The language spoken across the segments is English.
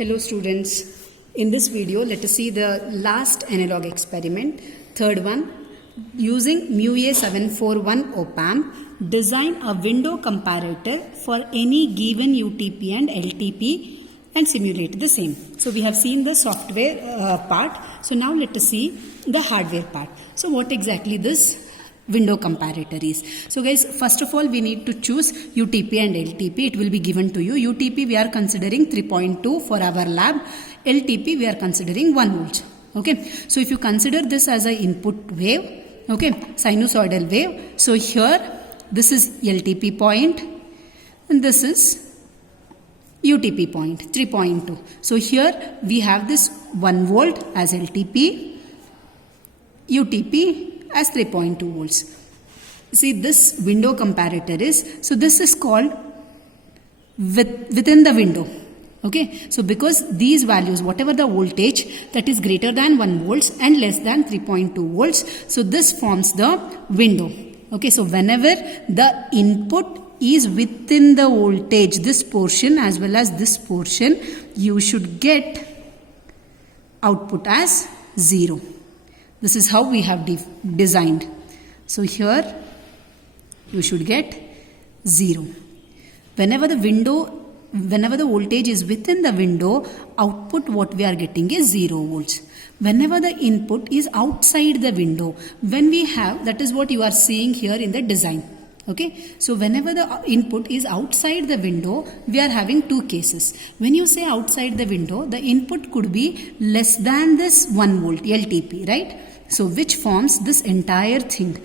Hello students, in this video let us see the last analog experiment, third one. Using MuA741 op-amp, design a window comparator for any given UTP and LTP and simulate the same. So we have seen the software part, so now let us see the hardware part. So what exactly this window comparator is. So guys, first of all we need to choose UTP and LTP. It will be given to you. UTP we are considering 3.2 for our lab. LTP we are considering 1 volt. Okay. So if you consider this as an input wave, okay, sinusoidal wave. So here this is LTP point and this is UTP point 3.2. So here we have this 1 volt as LTP, UTP as 3.2 volts. See, this window comparator is, so this is called within the window. Okay, so because these values, whatever the voltage that is greater than 1 volts and less than 3.2 volts, so this forms the window. Okay, so whenever the input is within the voltage, this portion as well as this portion, you should get output as 0. This is how we have designed. So here you should get 0. Whenever the voltage is within the window, output what we are getting is 0 volts. Whenever the input is outside the window, when we have, that is what you are seeing here in the design. Okay, so whenever the input is outside the window, we are having two cases. When you say outside the window, the input could be less than this 1 volt LTP, right? So which forms this entire thing,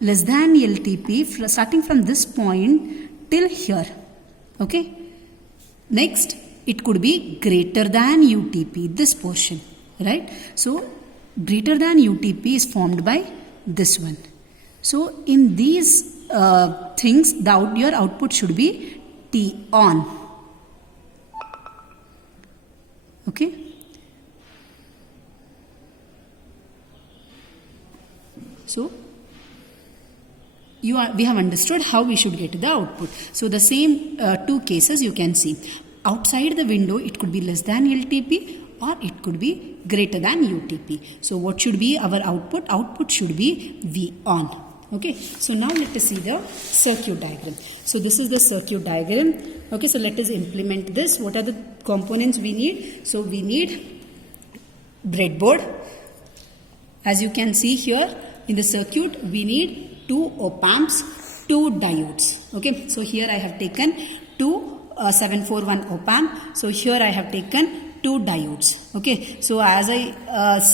less than LTP, starting from this point till here. Okay. Next, it could be greater than UTP, this portion, right? So greater than UTP is formed by this one. So in these things, your output should be T on. Okay. So we have understood how we should get the output. So the same two cases you can see. Outside the window, it could be less than LTP or it could be greater than UTP. So what should be our output? Output should be V on. Okay. So now let us see the circuit diagram. So this is the circuit diagram. Okay. So let us implement this. What are the components we need? So we need breadboard. As you can see here in the circuit, we need 2 op-amps, 2 diodes. Okay, so here I have taken 2 741 op-amp. So here I have taken 2 diodes. Okay, so as I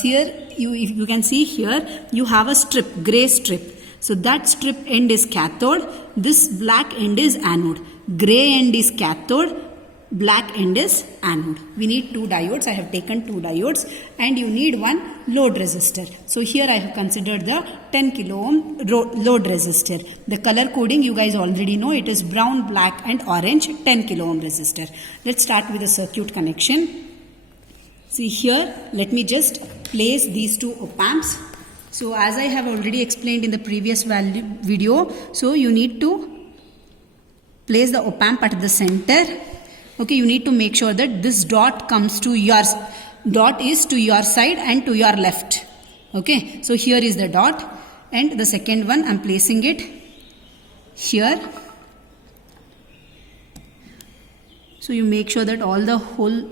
here you can see here you have a strip, gray strip. So that strip end is cathode. This black end is anode. Gray end is cathode. Black end is anode. We need 2 diodes. I have taken 2 diodes and you need 1 load resistor. So here I have considered the 10 kilo ohm load resistor. The color coding you guys already know, it is brown, black and orange 10 kilo ohm resistor. Let's start with the circuit connection. See here, let me just place these 2 op-amps. So as I have already explained in the previous video, so you need to place the op-amp at the center. Okay, you need to make sure that this dot comes to dot is to your side and to your left. Okay, so here is the dot and the second one I am placing it here. So you make sure that all the hole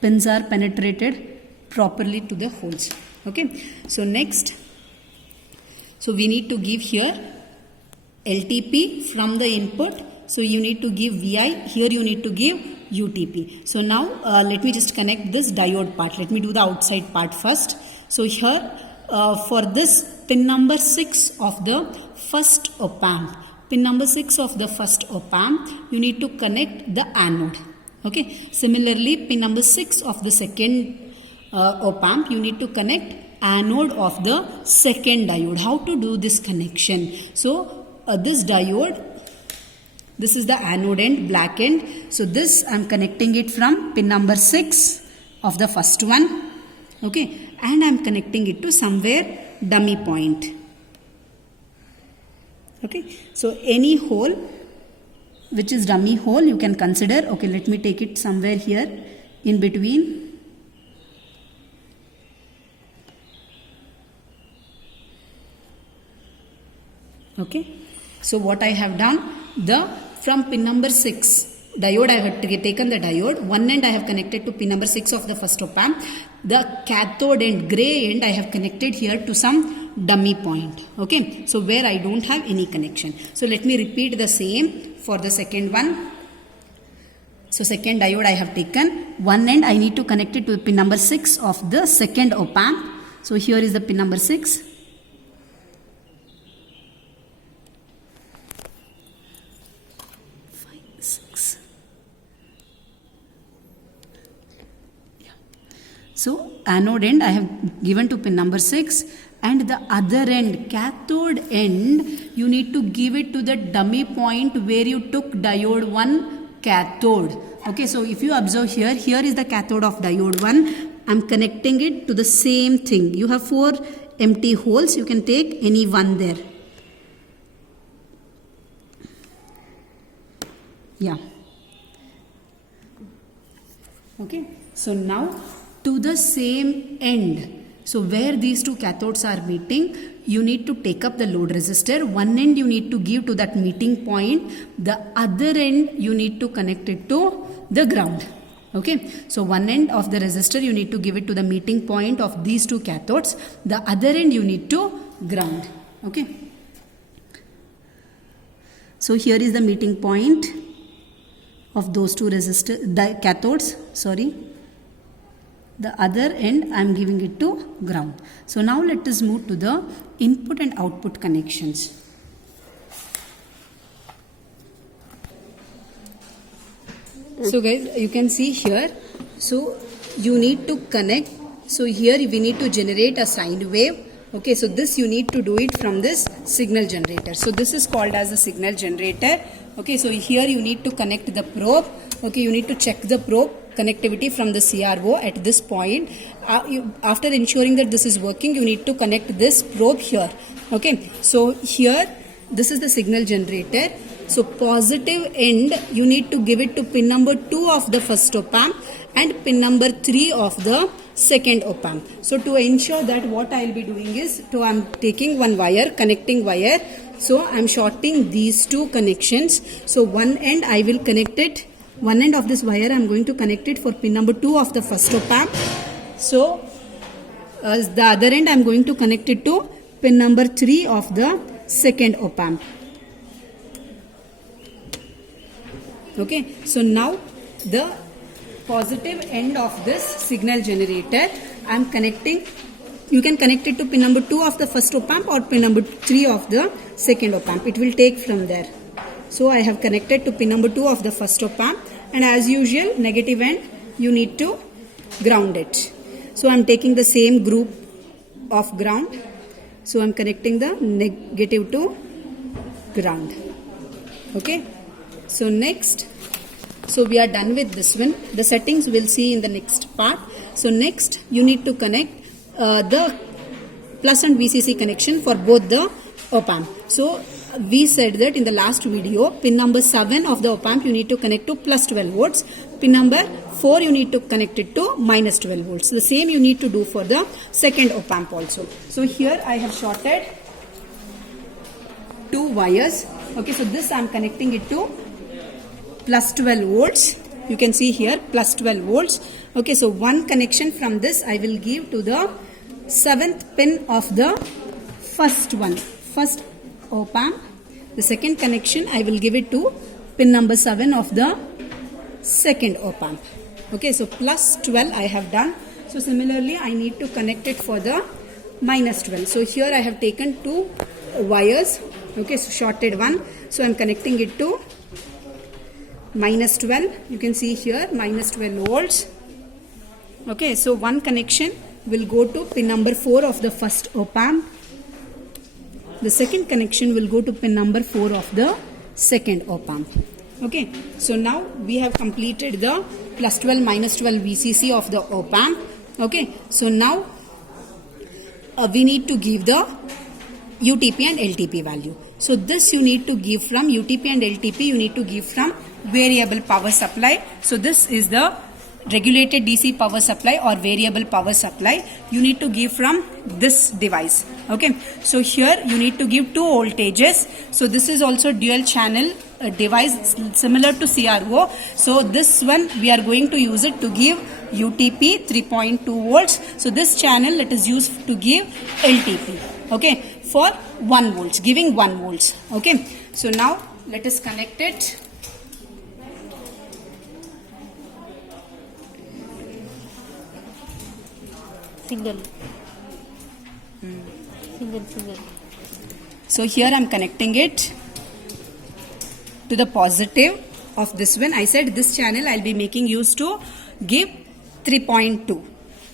pins are penetrated properly to the holes. Okay, so next, so we need to give here LTP from the input. So you need to give VI, here you need to give UTP. So now let me just connect this diode part. Let me do the outside part first. So here for this pin number 6 of the first op-amp, pin number 6 of the first op-amp, you need to connect the anode. Okay. Similarly, pin number 6 of the second op-amp, you need to connect anode of the second diode. How to do this connection? So this diode, this is the anode end, black end. So this I am connecting it from pin number 6 of the first one. Okay. And I am connecting it to somewhere dummy point. Okay. So any hole which is dummy hole you can consider. Okay, let me take it somewhere here in between. Okay, so what I have done, from pin number 6 diode, I have taken the diode, one end I have connected to pin number 6 of the first op amp. The cathode end, gray end, I have connected here to some dummy point. Okay, so where I don't have any connection. So let me repeat the same for the second one. So second diode I have taken, one end I need to connect it to pin number 6 of the second op amp. So here is the pin number 6. So anode end I have given to pin number 6, and the other end, cathode end, you need to give it to the dummy point where you took diode 1 cathode. Okay, so if you observe here, here is the cathode of diode 1. I am connecting it to the same thing. You have 4 empty holes, you can take any one there. Yeah. Okay, so now to the same end. So where these two cathodes are meeting, you need to take up the load resistor. One end you need to give to that meeting point. The other end you need to connect it to the ground. Okay, so one end of the resistor you need to give it to the meeting point of these two cathodes. The other end you need to ground. Okay. So here is the meeting point of those two cathodes. Sorry. The other end I am giving it to ground. So now let us move to the input and output connections. So guys, you can see here, so you need to connect. So here we need to generate a sine wave. Okay, so this you need to do it from this signal generator. So this is called as a signal generator. Okay, so here you need to connect the probe. Okay, you need to check the probe connectivity from the CRO at this point. After ensuring that this is working, you need to connect this probe here. Okay, so here this is the signal generator. So positive end you need to give it to pin number 2 of the first op amp and pin number 3 of the second op amp. So to ensure that, what I will be doing is, I am taking one wire, connecting wire. So I am shorting these two connections. So one end I will connect it. One end of this wire I am going to connect it for pin number 2 of the first op amp. So the other end I am going to connect it to pin number 3 of the second op amp. Okay, so now the positive end of this signal generator I am connecting. You can connect it to pin number 2 of the first op amp or pin number 3 of the second op amp. It will take from there. So I have connected to pin number 2 of the first op amp, and as usual negative end you need to ground it. So I am taking the same group of ground. So I am connecting the negative to ground. Okay. So next, so we are done with this one. The settings we'll see in the next part. So next you need to connect the plus and VCC connection for both the op amp. So we said that in the last video, pin number 7 of the op amp you need to connect to plus 12 volts. Pin number 4 you need to connect it to minus 12 volts. The same you need to do for the second op amp also. So here I have shorted 2 wires. Okay, so this I am connecting it to plus 12 volts. You can see here plus 12 volts. Okay, so one connection from this I will give to the 7th pin of the first op amp. The second connection I will give it to pin number 7 of the second op amp. Okay, so plus 12 I have done. So similarly I need to connect it for the minus 12. So here I have taken 2 wires. Okay, so shorted one. So I am connecting it to minus 12. You can see here minus 12 volts. Okay, so one connection will go to pin number 4 of the first op amp. The second connection will go to pin number 4 of the second op amp. Okay, so now we have completed the plus 12 minus 12 VCC of the op amp. Okay, so now we need to give the UTP and LTP value. So this you need to give from UTP and LTP, you need to give from variable power supply. So this is the regulated DC power supply or variable power supply, you need to give from this device. Okay, so here you need to give two voltages. So this is also dual channel device similar to CRO. So this one we are going to use it to give UTP 3.2 volts. So this channel it is used to give LTP. Okay, for 1 volts, giving 1 volts. Okay, so now let us connect it. Single. Single. So here I am connecting it to the positive of this one. I said this channel I will be making use to give 3.2,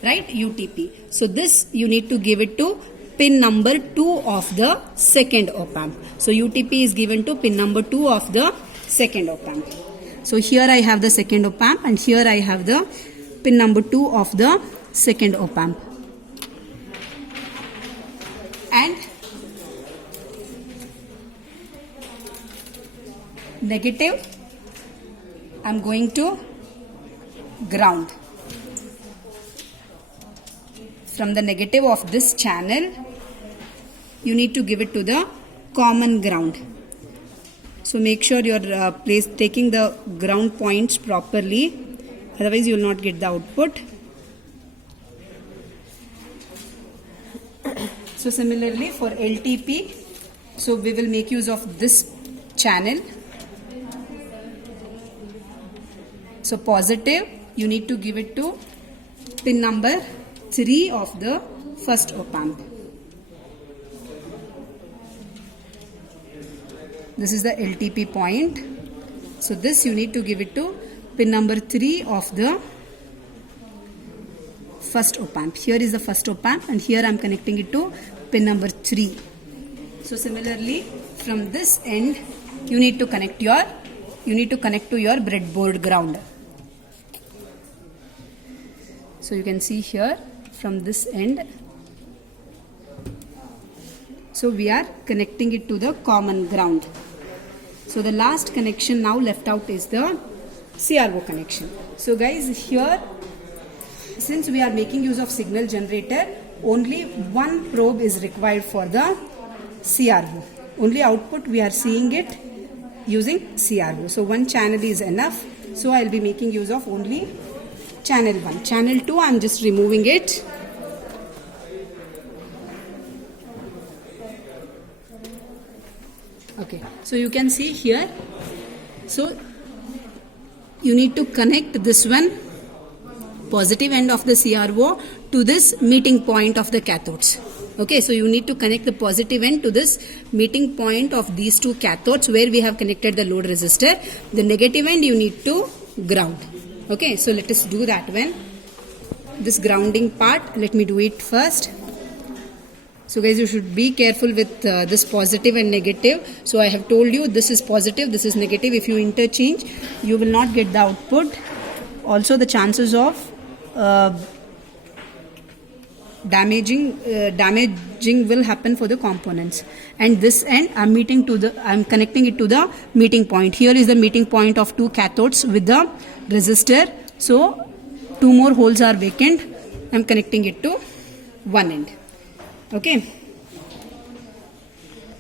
right, UTP. So this you need to give it to pin number 2 of the second op amp. So UTP is given to pin number 2 of the second op amp. So here I have the second op amp and here I have the pin number 2 of the second op amp. And negative I am going to ground. From the negative of this channel you need to give it to the common ground. So make sure you are taking the ground points properly, otherwise you will not get the output. So similarly for LTP, so we will make use of this channel. So positive you need to give it to pin number 3 of the first op amp. This is the LTP point. So this you need to give it to pin number 3 of the first op amp. Here is the first op amp and here I am connecting it to pin number 3. So similarly from this end you need to connect to your breadboard ground. So you can see here from this end. So we are connecting it to the common ground. So the last connection now left out is the CRO connection. So guys, here since we are making use of signal generator, only one probe is required for the CRO. Only output we are seeing it using CRO. So one channel is enough. So I will be making use of only channel 1. Channel 2 I am just removing it. Okay, so you can see here. So you need to connect this one, positive end of the CRO, to this meeting point of the cathodes. Okay, so you need to connect the positive end to this meeting point of these two cathodes where we have connected the load resistor. The negative end you need to ground. Okay, so let us do that one. This grounding part, let me do it first. So guys, you should be careful with this positive and negative. So I have told you this is positive, this is negative. If you interchange, you will not get the output. Also the chances of damaging will happen for the components. And this end I'm connecting it to the meeting point. Here is the meeting point of two cathodes with the resistor. So 2 more holes are vacant. I'm connecting it to one end. Okay.